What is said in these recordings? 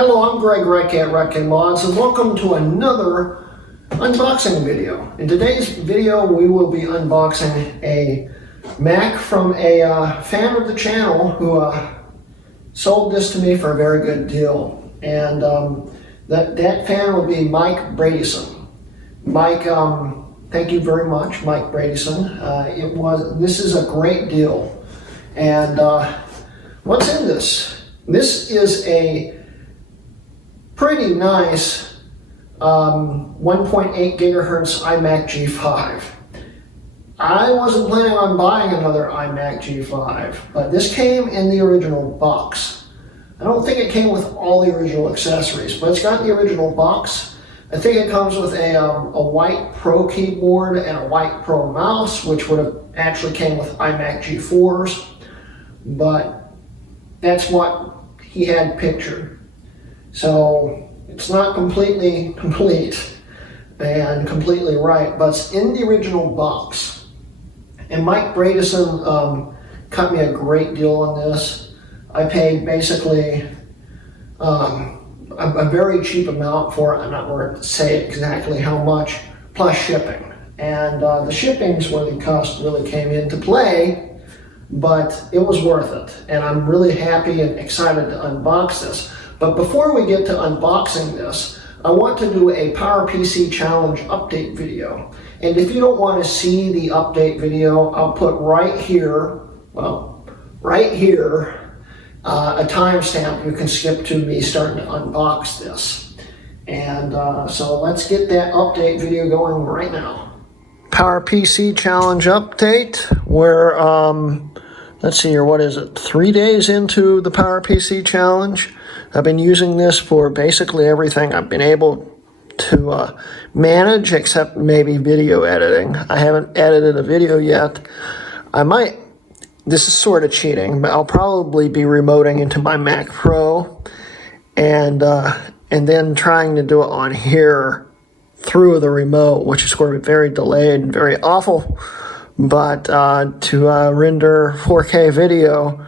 Hello, I'm Greg Reck at Reck & Mods, and welcome to another unboxing video. In today's video, we will be unboxing a Mac from a fan of the channel who sold this to me for a very good deal. And that fan will be Mike Bredeson. Mike, thank you very much, Mike Bredeson. This is a great deal. And what's in this? This is a pretty nice 1.8 gigahertz iMac G5. I wasn't planning on buying another iMac G5, but this came in the original box. I don't think it came with all the original accessories, but it's got the original box. I think it comes with a white Pro keyboard and a white Pro mouse, which would have actually came with iMac G4s, but that's what he had pictured. So it's not completely complete and completely right, but it's in the original box. And Mike Bredeson cut me a great deal on this. I paid basically a very cheap amount for it. I'm not going to say exactly how much, plus shipping. And the shipping's where the cost really came into play, but it was worth it. And I'm really happy and excited to unbox this. But before we get to unboxing this, I want to do a PowerPC Challenge update video. And if you don't want to see the update video, I'll put right here, a timestamp you can skip to me starting to unbox this. And so let's get that update video going right now. PowerPC Challenge update, where, let's see here, what is it, 3 days into the PowerPC Challenge. I've been using this for basically everything I've been able to manage, except maybe video editing. I haven't edited a video yet. I might, this is sort of cheating, but I'll probably be remoting into my Mac Pro and then trying to do it on here through the remote, which is going to be very delayed and very awful. But to render 4K video,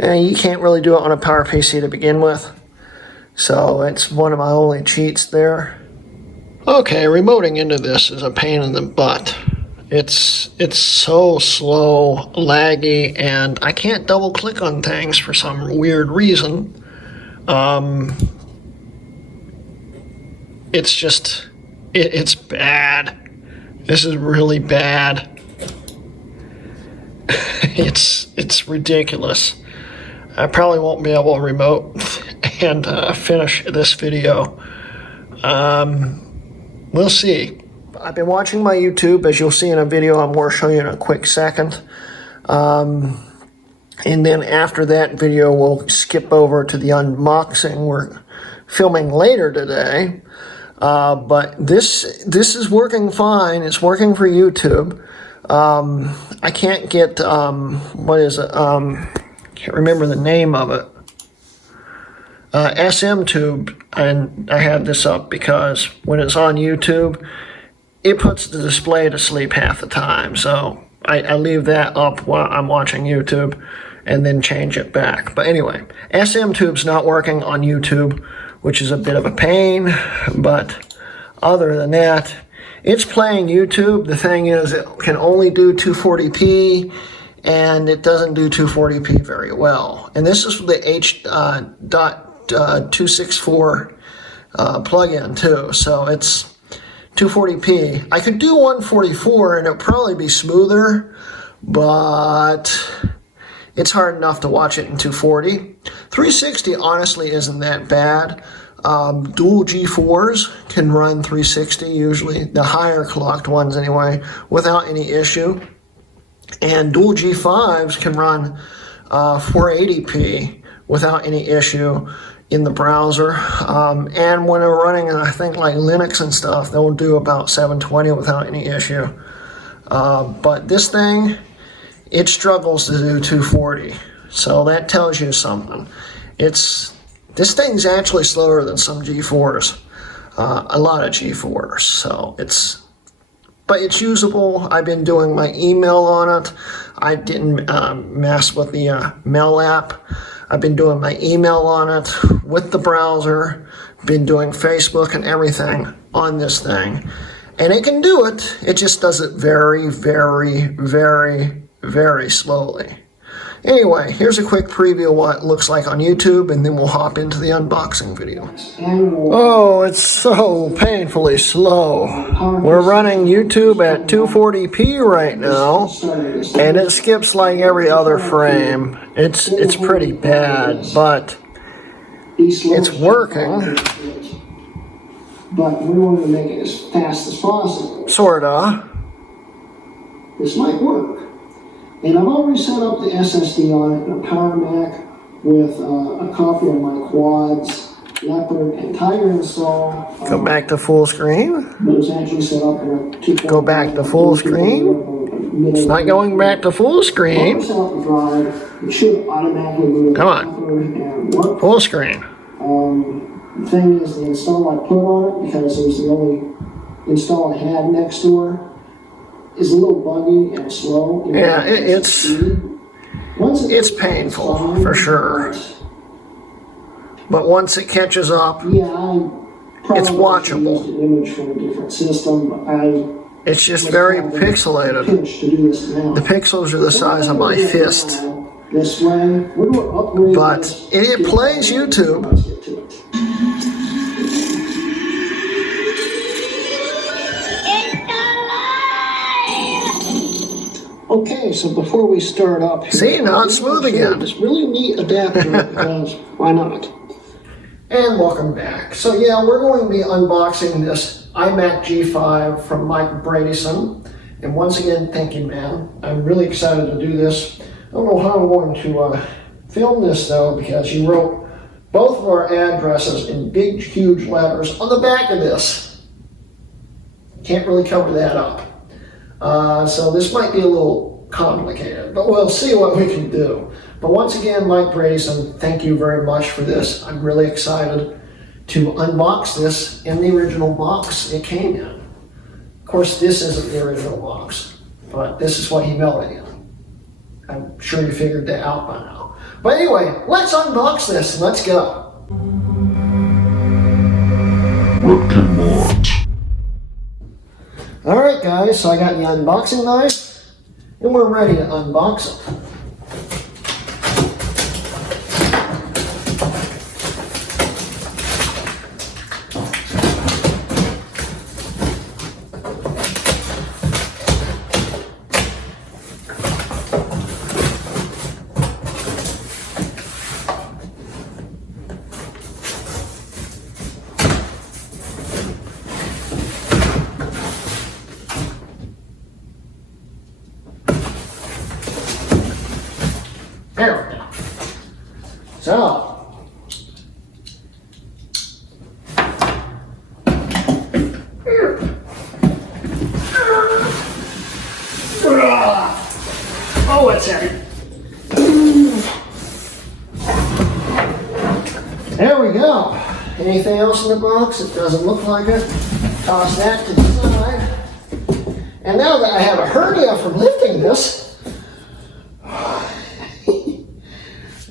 you can't really do it on a PowerPC to begin with. So it's one of my only cheats there. Okay, remoting into this is a pain in the butt. It's so slow, laggy, and I can't double click on things for some weird reason. It's just, it's bad. This is really bad. It's ridiculous. I probably won't be able to remote and finish this video. We'll see. I've been watching my YouTube, as you'll see in a video I'm going to show you in a quick second. And then after that video, we'll skip over to the unboxing we're filming later today. But this is working fine. It's working for YouTube. I can't get, what is it? Can't remember the name of it. SM Tube, and I have this up because when it's on YouTube, it puts the display to sleep half the time. So I leave that up while I'm watching YouTube and then change it back. But anyway, SM Tube's not working on YouTube, which is a bit of a pain. But other than that, it's playing YouTube. The thing is, it can only do 240p. And it doesn't do 240p very well. And this is the H.264 plugin too, so it's 240p. I could do 144 and it would probably be smoother, but it's hard enough to watch it in 240. 360 honestly isn't that bad. Dual G4s can run 360 usually, the higher clocked ones anyway, without any issue. And dual G5s can run 480p without any issue in the browser. And when they're running, I think, like Linux and stuff, they'll do about 720 without any issue. But this thing, it struggles to do 240. So that tells you something. This thing's actually slower than some G4s. A lot of G4s. So but it's usable. I've been doing my email on it. I didn't mess with the mail app. I've been doing my email on it with the browser, been doing Facebook and everything on this thing. And it can do it, it just does it very, very, very, very slowly. Anyway, here's a quick preview of what it looks like on YouTube, and then we'll hop into the unboxing video. Oh, it's so painfully slow. We're running YouTube at 240p right now, and it skips like every other frame. It's pretty bad, but it's working. But we wanted to make it as fast as possible. Sorta. This might work. And I've already set up the SSD on it in a Power Mac with a copy of my Quads, Leopard, and Tiger install. Go back to full screen. But it's actually set up in a 2.5. Go back to full screen. It's not going back to full screen. It should automatically move. Come on. Full screen. The thing is, the install I put on it, because it was the only install I had next door, is a little buggy and slow. Yeah, it's painful for sure. But once it catches up, it's watchable. An image from a different system, but it's just very pixelated. The pixels are the size of my fist. This way, but it plays YouTube. Let's get to it. Okay, so before we start up here, see, now it's smooth again. This really neat adapter, because why not? And welcome back. So yeah, we're going to be unboxing this iMac G5 from Mike Bredeson. And once again, thank you, man. I'm really excited to do this. I don't know how I'm going to film this though, because you wrote both of our addresses in big, huge letters on the back of this. Can't really cover that up. So this might be a little complicated, but we'll see what we can do. But once again, Mike Bredeson, thank you very much for this. I'm really excited to unbox this in the original box it came in. Of course, this isn't the original box, but this is what he mailed it in. I'm sure you figured that out by now. But anyway, let's unbox this and let's go. Alright guys, so I got the unboxing knife, and we're ready to unbox it. There we go. So, oh, it's heavy. There we go. Anything else in the box? It doesn't look like it. Toss that to the side. And now that I have a hernia from lifting this,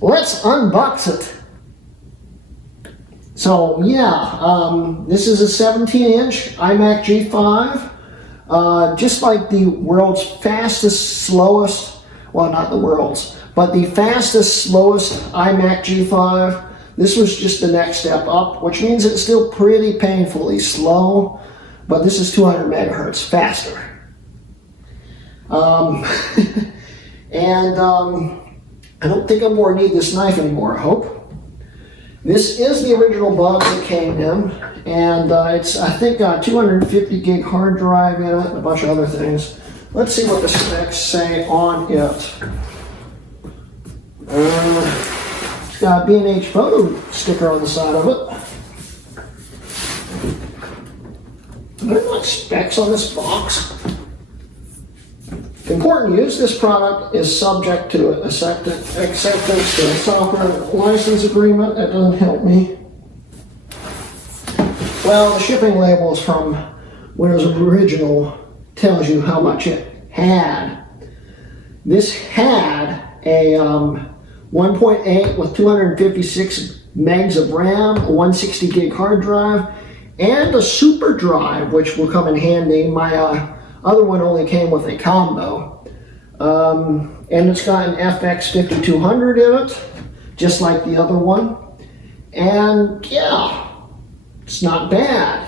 let's unbox it. So yeah, this is a 17-inch iMac G5. Just like the world's fastest, slowest, well, not the world's, but the fastest, slowest iMac G5. This was just the next step up, which means it's still pretty painfully slow, but this is 200 megahertz faster. I don't think I'm going to need this knife anymore, I hope. This is the original box that came in, and it's, I think, got a 250 gig hard drive in it and a bunch of other things. Let's see what the specs say on it. It's got a B&H photo sticker on the side of it. There's not specs on this box. Important use, this product is subject to acceptance to a software license agreement. That doesn't help me. Well, the shipping labels from Windows Original tells you how much it had. This had a 1.8 with 256 megs of RAM, a 160 gig hard drive, and a super drive, which will come in handy. My other one only came with a combo. And it's got an FX 5200 in it, just like the other one. And yeah, it's not bad.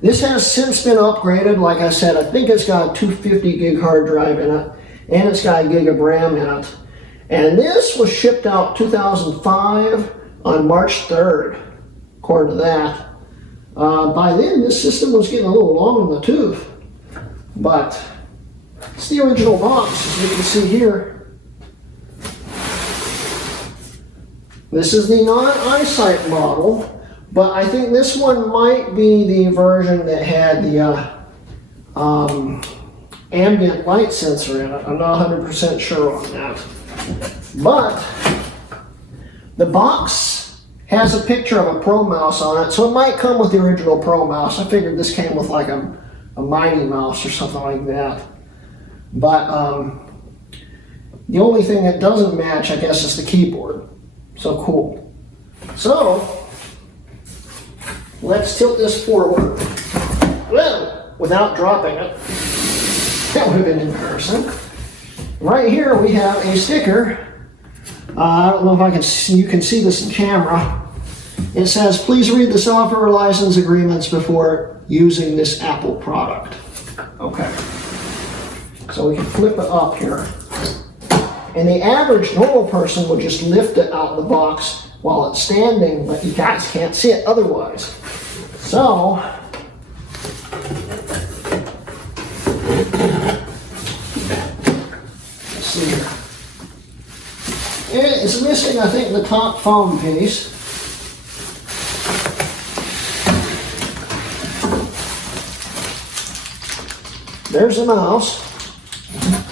This has since been upgraded. Like I said, I think it's got a 250 gig hard drive in it, and it's got a gig of RAM in it. And this was shipped out 2005 on March 3rd, according to that. By then, this system was getting a little long in the tooth, but it's the original box, as you can see here. This is the non-eyesight model. But I think this one might be the version that had the ambient light sensor in it. I'm not 100% sure on that. But the box has a picture of a Pro Mouse on it, so it might come with the original Pro Mouse. I figured this came with like a Mighty Mouse or something like that. But the only thing that doesn't match, I guess, is the keyboard. So cool. So let's tilt this forward. Well, without dropping it. That would have been embarrassing. Right here we have a sticker. I don't know if you can see this in camera. It says, please read the software license agreements before using this Apple product. Okay. So we can flip it up here. And the average normal person would just lift it out of the box while it's standing, but you guys can't see it otherwise. So, let's see here. It's missing, I think, the top foam piece. There's the mouse.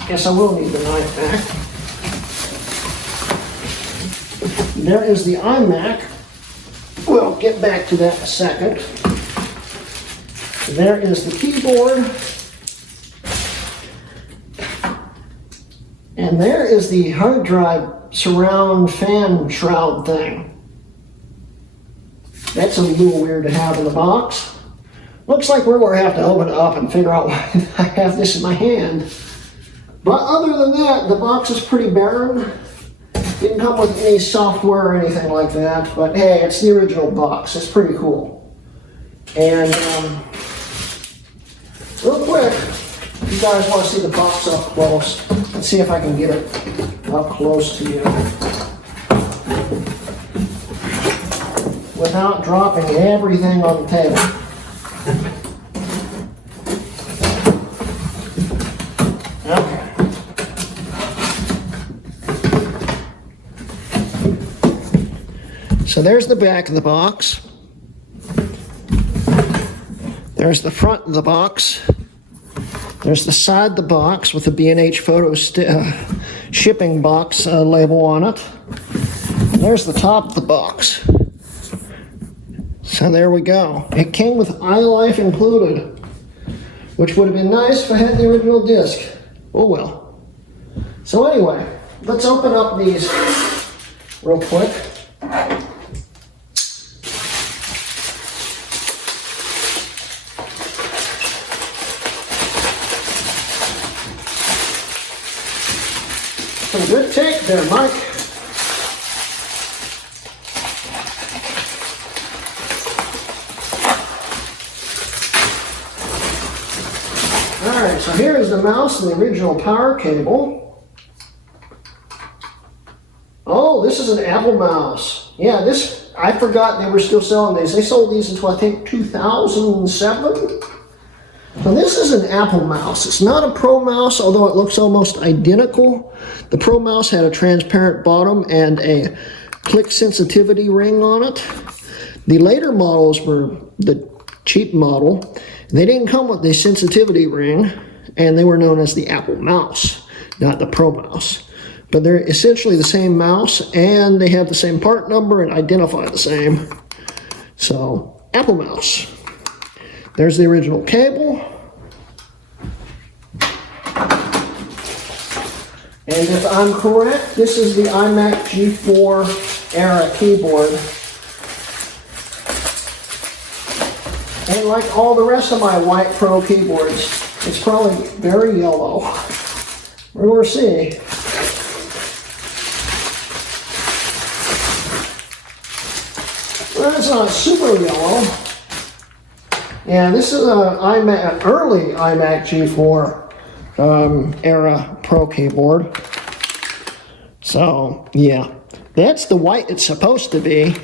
Guess I will need the knife back. There is the iMac. We'll get back to that in a second. There is the keyboard. And there is the hard drive surround fan shroud thing. That's a little weird to have in the box. Looks like we're going to have to open it up and figure out why I have this in my hand. But other than that, the box is pretty barren. Didn't come with any software or anything like that, but hey, it's the original box. It's pretty cool. And real quick, if you guys want to see the box up close, let's see if I can get it up close to you without dropping everything on the table. Okay. So there's the back of the box. There's the front of the box. There's the side of the box with the B&H photo shipping box label on it. And there's the top of the box. So there we go. It came with iLife included, which would have been nice if I had the original disc. Oh well. So anyway, let's open up these real quick. Some good tape there, Mike. Alright, so here is the mouse and the original power cable. Oh, this is an Apple mouse. Yeah, this, I forgot they were still selling these. They sold these until I think 2007. So this is an Apple mouse. It's not a Pro mouse, although it looks almost identical. The Pro mouse had a transparent bottom and a click sensitivity ring on it. The later models were the cheap model. They didn't come with the sensitivity ring, and they were known as the Apple mouse, not the Pro mouse. But they're essentially the same mouse, and they have the same part number and identify the same. So, Apple mouse. There's the original cable. And if I'm correct, this is the iMac G4 era keyboard. And like all the rest of my white Pro keyboards, it's probably very yellow. We'll see. Well, it's not super yellow. Yeah, this is an early iMac G4 era Pro keyboard. So, yeah. That's the white it's supposed to be.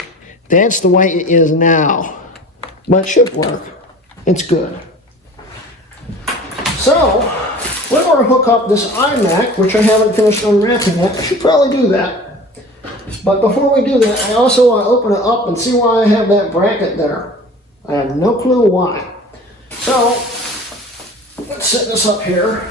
That's the way it is now. But it should work. It's good. So, we're going to hook up this iMac, which I haven't finished unwrapping yet. I should probably do that. But before we do that, I also want to open it up and see why I have that bracket there. I have no clue why. So, let's set this up here.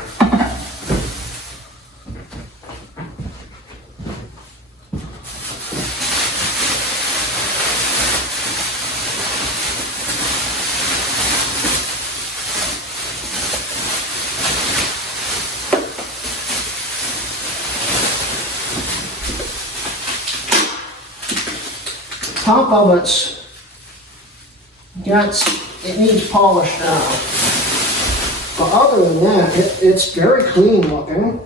Top of it needs polish now. But other than that, it's very clean looking.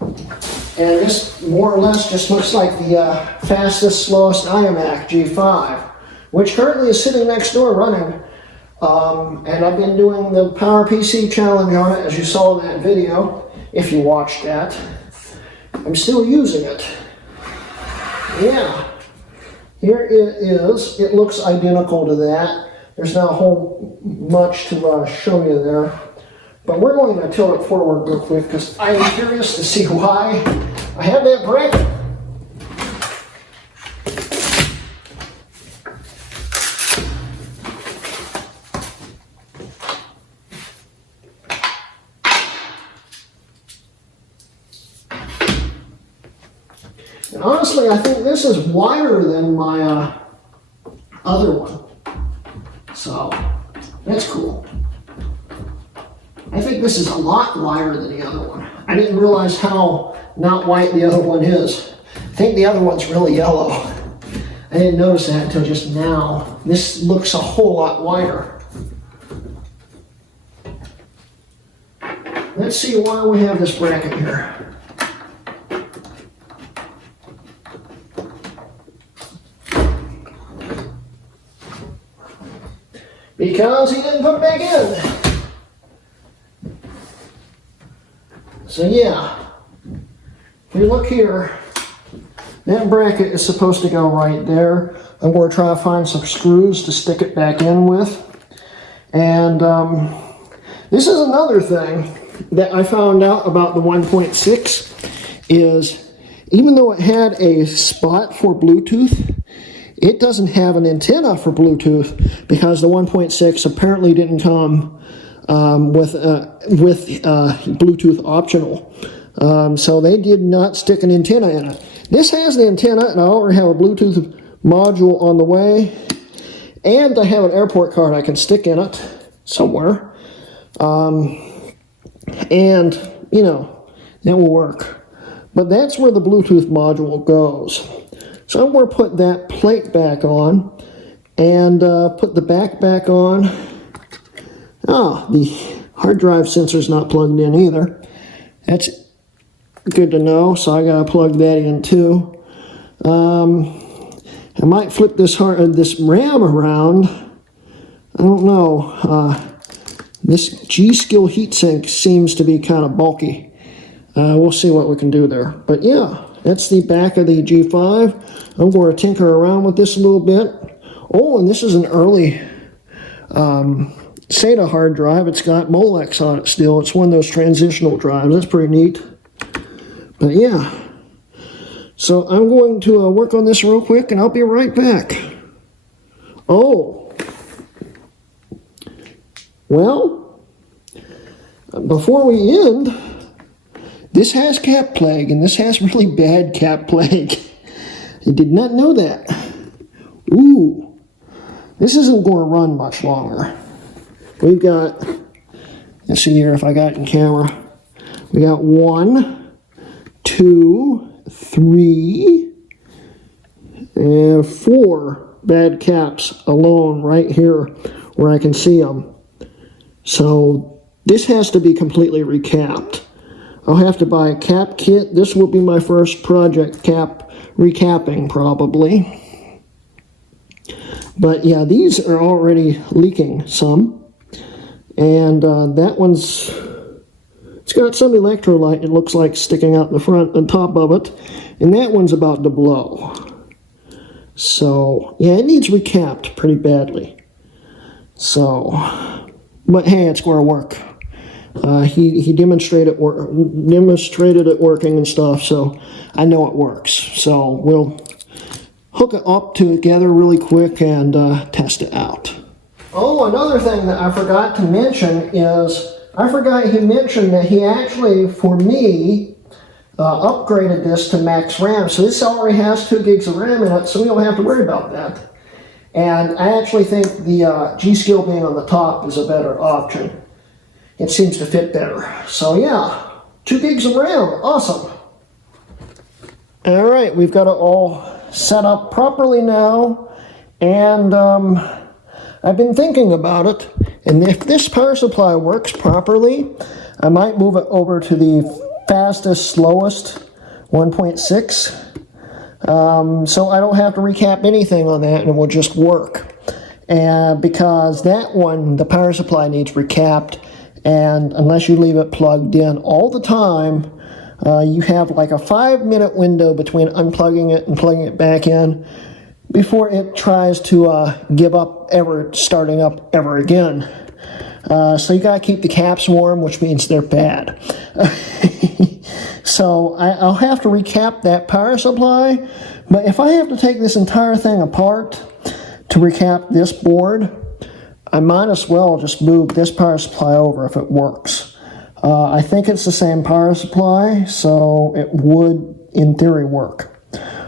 And this more or less just looks like the fastest, slowest iMac G5, which currently is sitting next door running. And I've been doing the PowerPC challenge on it, as you saw in that video, if you watched that. I'm still using it. Yeah. Here it is. It looks identical to that. There's not a whole much to show you there. But we're going to tilt it forward real quick because I am curious to see why I have that bracket. And honestly, I think this is wider than my other one. So, that's cool. I think this is a lot wider than the other one. I didn't realize how not white the other one is. I think the other one's really yellow. I didn't notice that until just now. This looks a whole lot wider. Let's see why we have this bracket here. Because he didn't put it back in. So yeah, if you look here, that bracket is supposed to go right there. I'm going to try to find some screws to stick it back in with. And this is another thing that I found out about the 1.6 is even though it had a spot for Bluetooth, it doesn't have an antenna for Bluetooth because the 1.6 apparently didn't come with Bluetooth optional. So they did not stick an antenna in it. This has the antenna, and I already have a Bluetooth module on the way, and I have an airport card I can stick in it somewhere. And, you know, that will work. But that's where the Bluetooth module goes. So I'm going to put that plate back on and put the back on. Oh, the hard drive sensor is not plugged in either. That's good to know, so I got to plug that in too. I might flip this RAM around. I don't know. This G-Skill heatsink seems to be kind of bulky. We'll see what we can do there. But yeah, that's the back of the G5. I'm going to tinker around with this a little bit. Oh, and this is an early SATA hard drive. It's got Molex on it still. It's one of those transitional drives. That's pretty neat. But yeah. So I'm going to work on this real quick, and I'll be right back. Oh. Well, before we end, this has cat plague, and this has really bad cat plague. I did not know that. Ooh, this isn't going to run much longer. We've got, let's see here if I got it in camera. We got 1, 2, 3, and 4 bad caps alone right here where I can see them. So this has to be completely recapped. I'll have to buy a cap kit. This will be my first project recapping probably. But yeah, these are already leaking some. And that one's, it's got some electrolyte, it looks like, sticking out in the front on top of it. And that one's about to blow. So yeah, it needs recapped pretty badly. So, but hey, it's going to work. He demonstrated it working and stuff, so I know it works. So we'll hook it up together really quick and test it out. Oh, another thing that I forgot to mention is, he mentioned that he actually, for me, upgraded this to max RAM. So this already has 2 gigs of RAM in it, so we don't have to worry about that. And I actually think the G-Skill being on the top is a better option. It seems to fit better. So yeah, 2 gigs of RAM, awesome. All right, we've got it all set up properly now. And I've been thinking about it. And if this power supply works properly, I might move it over to the fastest, slowest 1.6. So I don't have to recap anything on that and it will just work. And because that one, the power supply needs recapped, and unless you leave it plugged in all the time, you have like a 5-minute window between unplugging it and plugging it back in before it tries to give up starting up ever again. So you gotta keep the caps warm, which means they're bad. So I'll have to recap that power supply, but if I have to take this entire thing apart to recap this board, I might as well just move this power supply over if it works. I think it's the same power supply, so it would, in theory, work.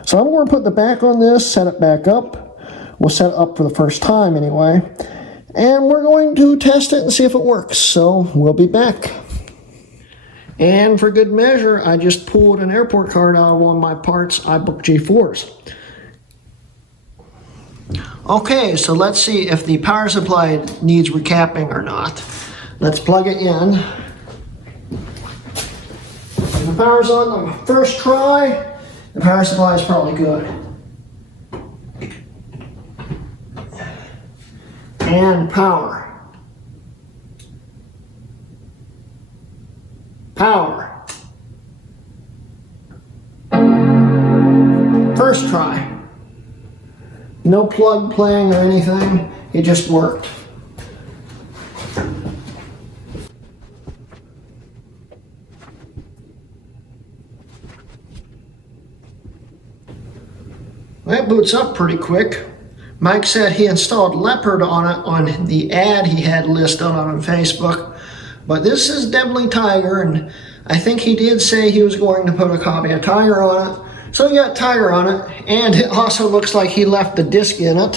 So I'm going to put the back on this, set it back up. We'll set it up for the first time anyway. And we're going to test it and see if it works. So we'll be back. And for good measure, I just pulled an airport card out of one of my parts iBook G4s. Okay, so let's see if the power supply needs recapping or not. Let's plug it in. If the power's on the first try, the power supply is probably good. And power. Power. First try. No plug playing or anything, it just worked. That boots up pretty quick. Mike said he installed Leopard on it on the ad he had listed on Facebook, but this is definitely Tiger, and I think he did say he was going to put a copy of Tiger on it. So we got Tiger on it, and it also looks like he left the disc in it,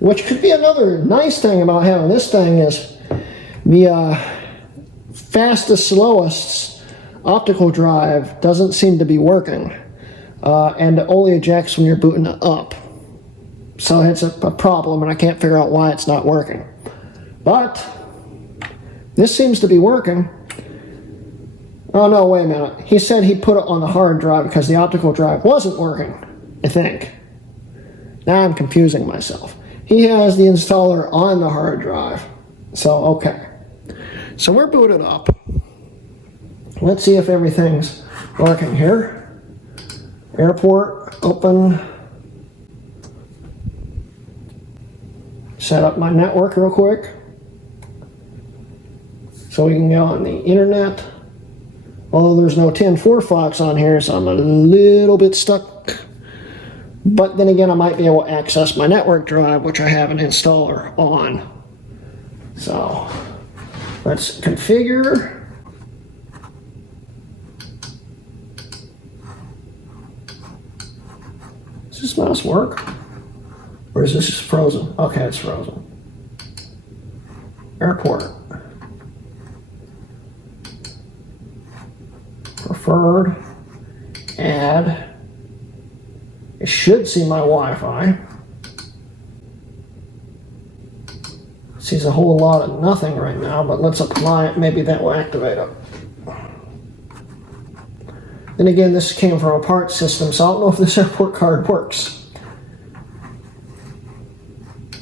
which could be another nice thing about having this thing is the fastest, slowest optical drive doesn't seem to be working. And it only ejects when you're booting it up. So it's a problem, and I can't figure out why it's not working. But this seems to be working. Oh no, wait a minute. He said he put it on the hard drive because the optical drive wasn't working, I think. Now I'm confusing myself. He has the installer on the hard drive. So, okay. So we're booted up. Let's see if everything's working here. Airport, open. Set up my network real quick so we can go on the internet. Although there's no 10.4 Fox on here, so I'm a little bit stuck. But then again, I might be able to access my network drive, which I have an installer on. So let's configure. Does this mouse work? Or is this just frozen? Okay, it's frozen. Airport. preferred, add. It should see my Wi-Fi. Sees a whole lot of nothing right now, but let's apply it. Maybe that will activate it. Then again, this came from a part system, so I don't know if this airport card works.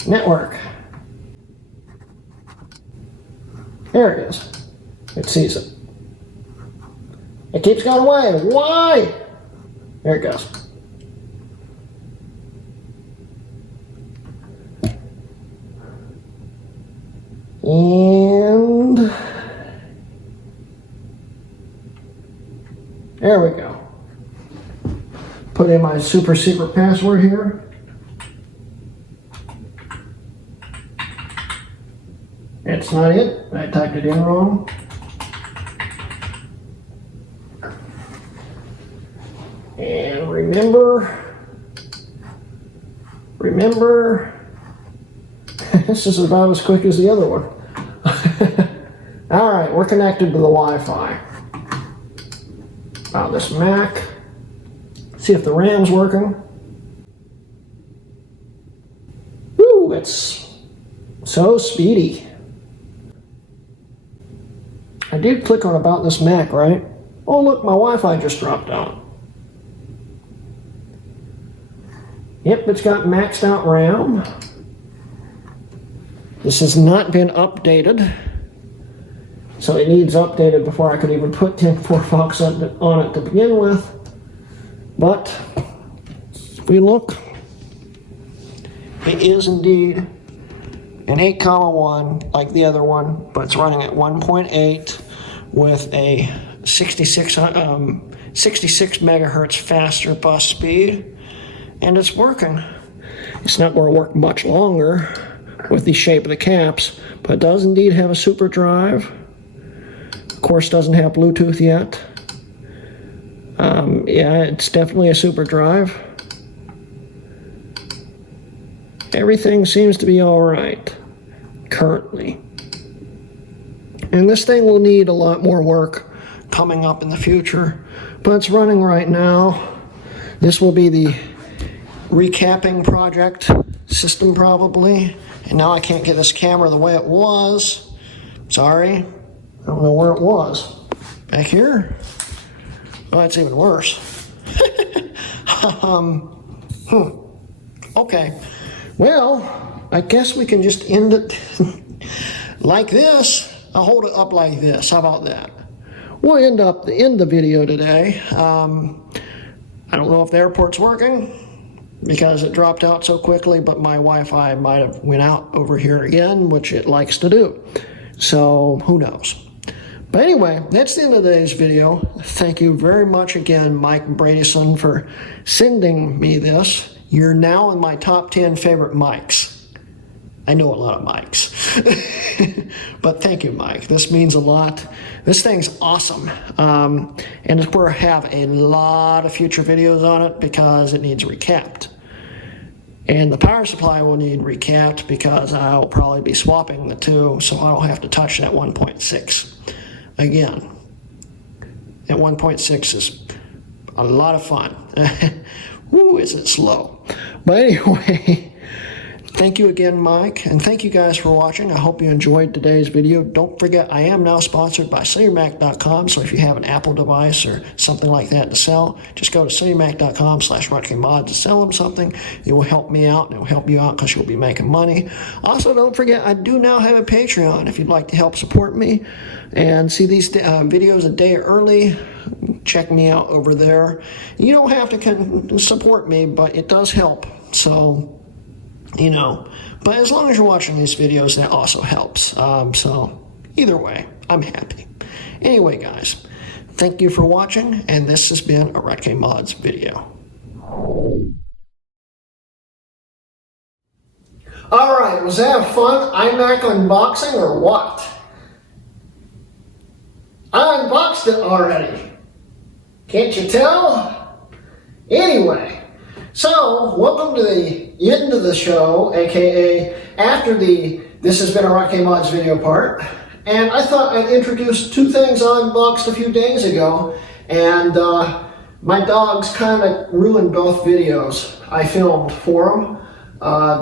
Network. There it is. It sees it. It keeps going away. Why? There it goes. And there we go. Put in my super secret password here. It's not it. I typed it in wrong. And remember, this is about as quick as the other one. All right, we're connected to the Wi-Fi. This Mac. See if the RAM's working. Woo, it's so speedy. I did click on about this Mac, right? Oh, look, my Wi-Fi just dropped out. Yep, it's got maxed out RAM. This has not been updated, so it needs updated before I could even put 10.4 Fox on it to begin with. But if we look, it is indeed an 8,1 like the other one, but it's running at 1.8 with a 66 megahertz faster bus speed, and it's working. It's not going to work much longer with the shape of the caps, but it does indeed have a super drive. Of course, doesn't have Bluetooth yet. Yeah, it's definitely a super drive. Everything seems to be all right currently. And this thing will need a lot more work coming up in the future, but it's running right now. This will be the recapping project system probably. And now I can't get this camera the way it was. Sorry. I don't know where it was. Back here? Oh, that's even worse. Okay. Well, I guess we can just end it like this. I'll hold it up like this. How about that? We'll end the video today. I don't know if the airport's working because it dropped out so quickly, but my Wi-Fi might have went out over here again, which it likes to do. So who knows? But anyway, that's the end of today's video. Thank you very much again, Mike Bredeson, for sending me this. You're now in my top 10 favorite mics. I know a lot of mics. But thank you, Mike. This means a lot. This thing's awesome. And we'll have a lot of future videos on it because it needs recapped. And the power supply will need recapped because I'll probably be swapping the two, so I don't have to touch that 1.6 again. That 1.6 is a lot of fun. Woo, is it slow. But anyway, thank you again, Mike, and thank you guys for watching. I hope you enjoyed today's video. Don't forget, I am now sponsored by SellYourMac.com, so if you have an Apple device or something like that to sell, just go to SellYourMac.com/RutKMods to sell them something. It will help me out, and it will help you out because you'll be making money. Also, don't forget, I do now have a Patreon if you'd like to help support me and see these videos a day early. Check me out over there. You don't have to support me, but it does help. So, you know, but as long as you're watching these videos, that also helps. So either way, I'm happy. Anyway, guys, thank you for watching, and this has been a RutKMods video. All right, was that a fun iMac unboxing or what? I unboxed it already. Can't you tell? Anyway, so welcome to the end of the show, aka after the This Has Been a RutKMods video part. And I thought I'd introduce two things I unboxed a few days ago And my dogs kind of ruined both videos I filmed for them.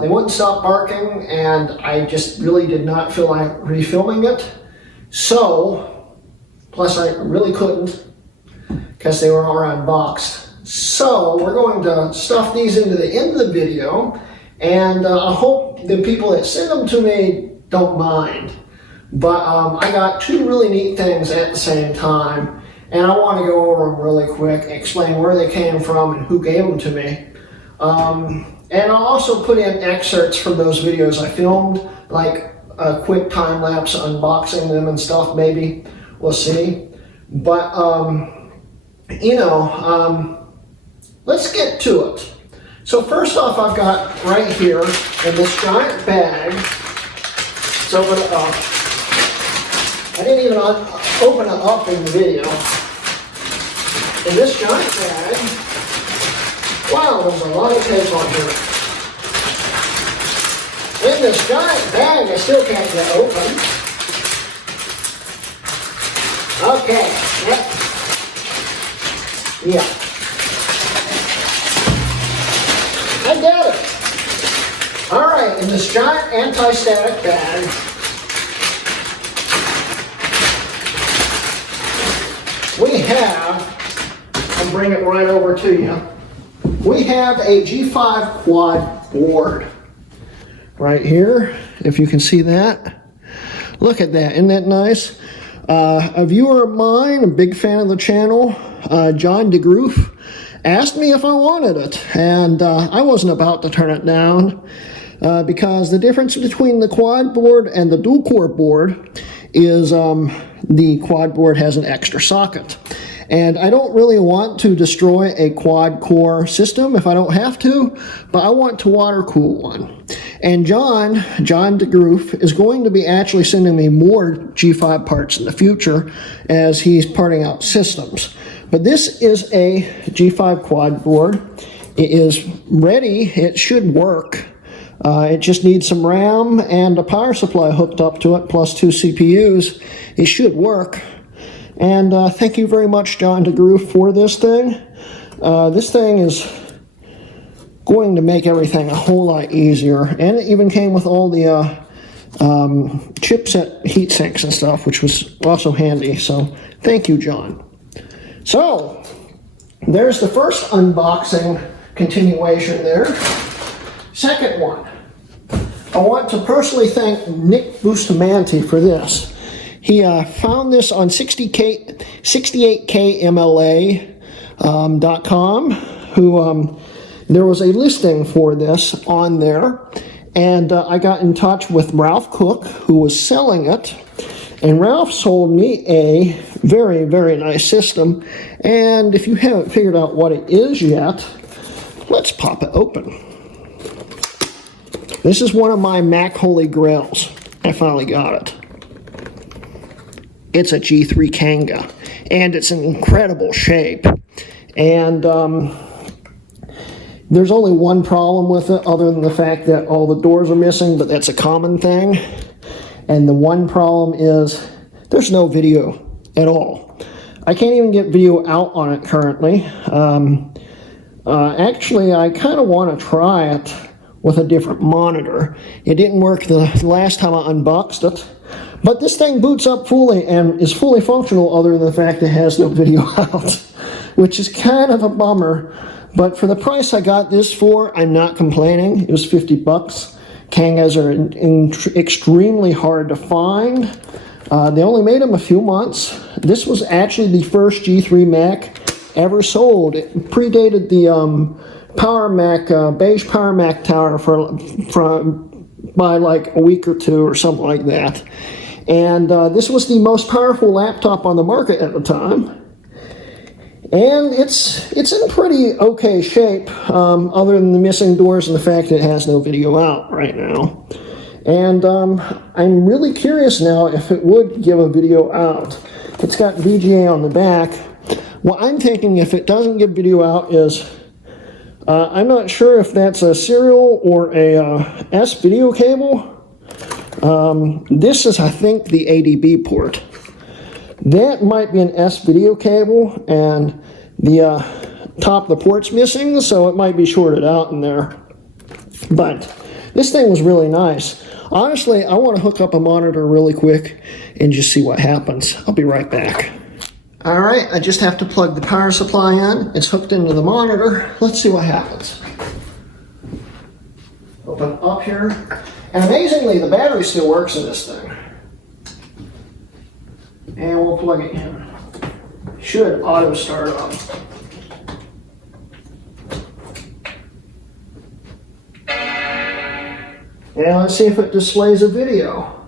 They wouldn't stop barking, and I just really did not feel like refilming it. So, plus I really couldn't because they were all unboxed. So we're going to stuff these into the end of the video, and I hope the people that send them to me don't mind. But I got two really neat things at the same time, and I want to go over them really quick, explain where they came from and who gave them to me. And I'll also put in excerpts from those videos I filmed, like a quick time lapse unboxing them and stuff, maybe. We'll see. But, you know, let's get to it. So first off, I've got right here in this giant bag, it's over the, I didn't even open it up in the video. In this giant bag, wow, there's a lot of tape on here. In this giant bag, I still can't get open. Okay, yep. Yeah. I get it. All right, in this giant anti-static bag, we have, I'll bring it right over to you. We have a G5 quad board right here, if you can see that. Look at that, isn't that nice? A viewer of mine, a big fan of the channel, John DeGroof, asked me if I wanted it, and I wasn't about to turn it down because the difference between the quad board and the dual core board is the quad board has an extra socket. And I don't really want to destroy a quad core system if I don't have to, but I want to water cool one. And John DeGroof is going to be actually sending me more G5 parts in the future as he's parting out systems. But this is a G5 quad board. It is ready, it should work. It just needs some RAM and a power supply hooked up to it, plus 2 CPUs. It should work. And thank you very much, John DeGroof, for this thing. This thing is going to make everything a whole lot easier. And it even came with all the chipset heat sinks and stuff, which was also handy. So thank you, John. So there's the first unboxing continuation there. Second one, I want to personally thank Nick Bustamante for this. He found this on 68kmla.com, who there was a listing for this on there, and I got in touch with Ralph Cook, who was selling it, and Ralph sold me a very, very nice system, and if you haven't figured out what it is yet, let's pop it open. This is one of my Mac Holy Grails. I finally got it. It's a G3 Kanga, and it's in incredible shape. And there's only one problem with it, other than the fact that all the doors are missing, but that's a common thing. And the one problem is there's no video at all. I can't even get video out on it currently. Actually, I kind of want to try it with a different monitor. It didn't work the last time I unboxed it. But this thing boots up fully and is fully functional, other than the fact it has no video out, which is kind of a bummer. But for the price I got this for, I'm not complaining. It was 50 bucks. Kangas are extremely hard to find. They only made them a few months. This was actually the first G3 Mac ever sold. It predated the Power Mac, beige Power Mac tower by like a week or two or something like that. And this was the most powerful laptop on the market at the time. And it's in pretty okay shape, other than the missing doors and the fact that it has no video out right now. And I'm really curious now if it would give a video out. It's got VGA on the back. What I'm thinking, if it doesn't give video out, is I'm not sure if that's a serial or a S video cable. This is, I think, the ADB port. That might be an S video cable, and the top of the port's missing, so it might be shorted out in there. But this thing was really nice. Honestly, I want to hook up a monitor really quick and just see what happens. I'll be right back. All right, I just have to plug the power supply in. It's hooked into the monitor. Let's see what happens. Open up here. And amazingly, the battery still works in this thing. And we'll plug it in. Should auto start up. And let's see if it displays a video.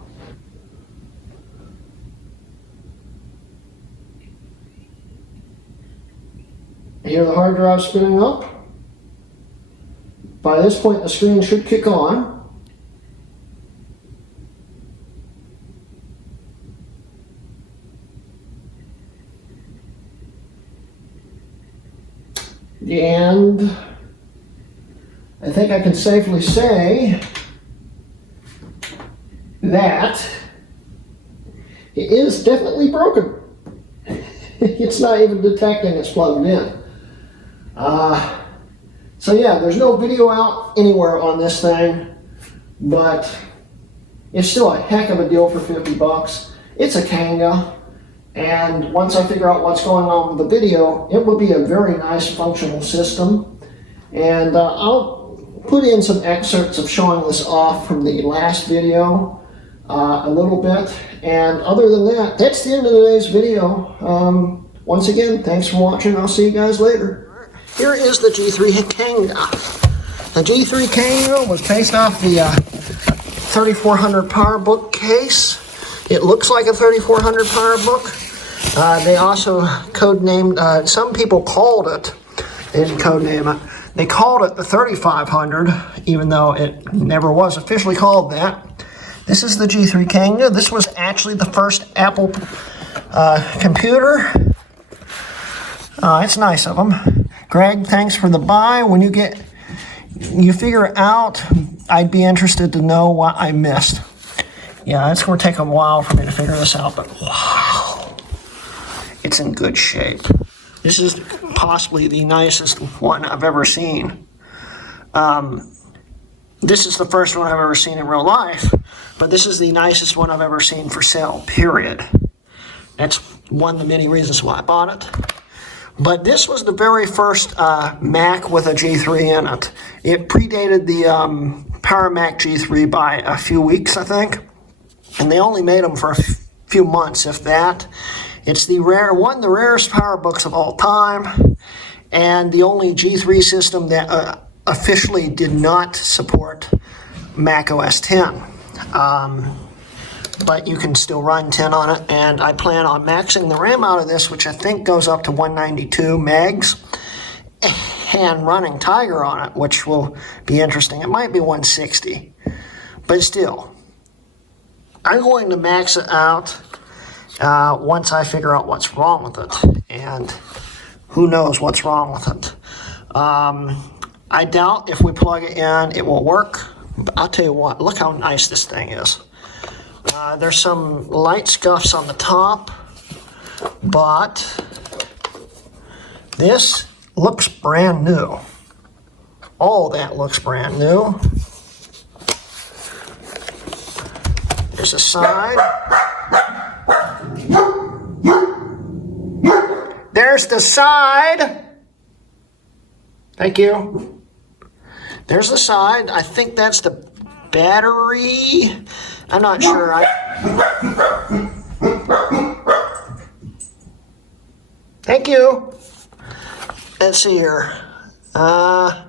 Hear the hard drive spinning up. By this point, the screen should kick on. And I think I can safely say that it is definitely broken. It's not even detecting it's plugged in. So yeah, there's no video out anywhere on this thing, but it's still a heck of a deal for 50 bucks. It's a Kanga, and once I figure out what's going on with the video, it will be a very nice functional system. And I'll put in some excerpts of showing this off from the last video a little bit. And other than that, that's the end of today's video. Once again, thanks for watching. I'll see you guys later. Here is the G3 Kanga. The G3 Kanga was based off the 3400 PowerBook case. It looks like a 3400 PowerBook. They also codenamed, some people called it, they didn't codename it, they called it the 3500, even though it never was officially called that. This is the G3 Kanga. This was actually the first Apple computer. It's nice of them. Greg, thanks for the buy. When you figure it out, I'd be interested to know what I missed. Yeah, it's going to take a while for me to figure this out, but wow, it's in good shape. This is possibly the nicest one I've ever seen. This is the first one I've ever seen in real life, but this is the nicest one I've ever seen for sale, period. That's one of the many reasons why I bought it. But this was the very first Mac with a G3 in it. It predated the Power Mac G3 by a few weeks, I think. And they only made them for a few months, if that. It's one of the rarest PowerBooks of all time, and the only G3 system that officially did not support Mac OS X. But you can still run 10 on it, and I plan on maxing the RAM out of this, which I think goes up to 192 megs, and running Tiger on it, which will be interesting. It might be 160, but still, I'm going to max it out once I figure out what's wrong with it, and who knows what's wrong with it. I doubt if we plug it in, it will work, but I'll tell you what, look how nice this thing is. There's some light scuffs on the top, but this looks brand new. All that looks brand new. There's a side. There's the side. Thank you. There's the side. I think that's the battery. I'm not sure. Thank you. Let's see here. I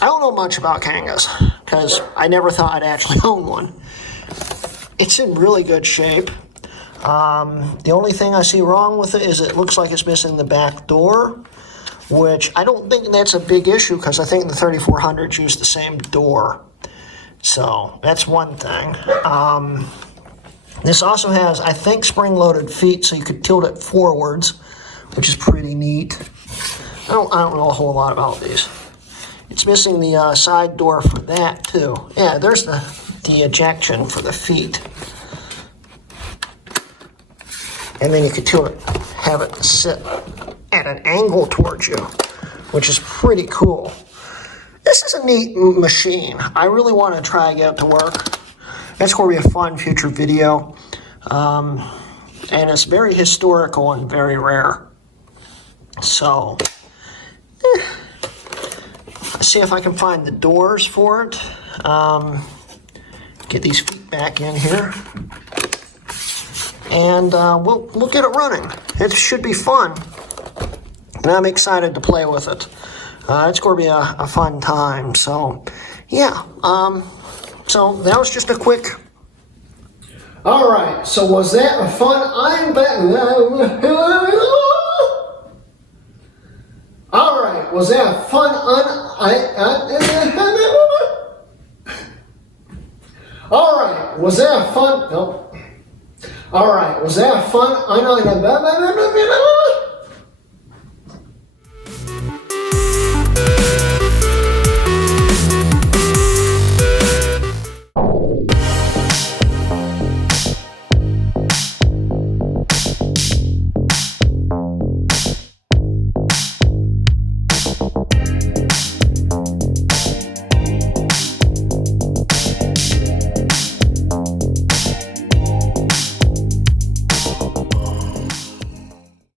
don't know much about Kangas because I never thought I'd actually own one. It's in really good shape. The only thing I see wrong with it is it looks like it's missing the back door, which I don't think that's a big issue because I think the 3400s use the same door. So that's one thing. This also has, I think, spring-loaded feet, so you could tilt it forwards, which is pretty neat. I don't know a whole lot about these. It's missing the side door for that too. Yeah, there's the ejection for the feet. and then you could have it sit at an angle towards you, which is pretty cool. This is a neat machine. I really want to try and get it to work. That's going to be a fun future video. And it's very historical and very rare. So, let's see if I can find the doors for it. Get these feet back in here. And we'll get it running. It should be fun. And I'm excited to play with it. It's going to be a fun time. So, yeah. So that was just a quick. All right. So was that a fun? I'm back. All right. Was that a fun? All right. Was that a fun? Nope. All right. Was that a fun?